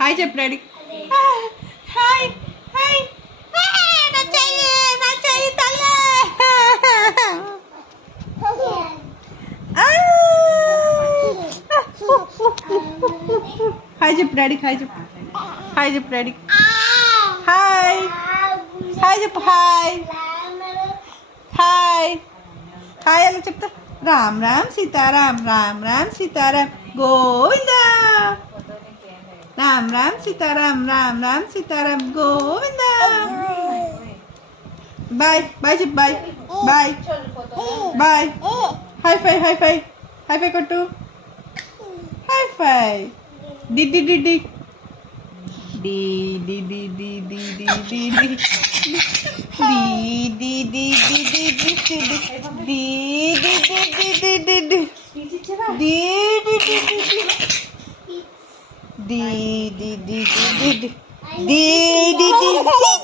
Hi చెప్పు daddy. Hi hi నా చెయ్యి తల్లే. హాయ్ చెప్పు డాడీ. హాయ్ చెప్పు. హాయ్ చెప్పు డాడీ. హాయ్ హాయ్ చెప్పు. హాయ్ హాయ్ హాయ్ అలా చెప్తా. రామ్ రామ్ సీతారాం రామ్ రామ్ సీతారాం గోవిందా. రామ్ రామ్ సీతారాం రామ్ రామ్ సీతారాం గోవిందా. బాయ్ బాయ్ చెప్పు. Bye bye bye. High five high five high five కొట్టు. High five. డిడ్డి డిడ్డి డి డి డి డి డి డి డి డి డి డి డి డి డి డి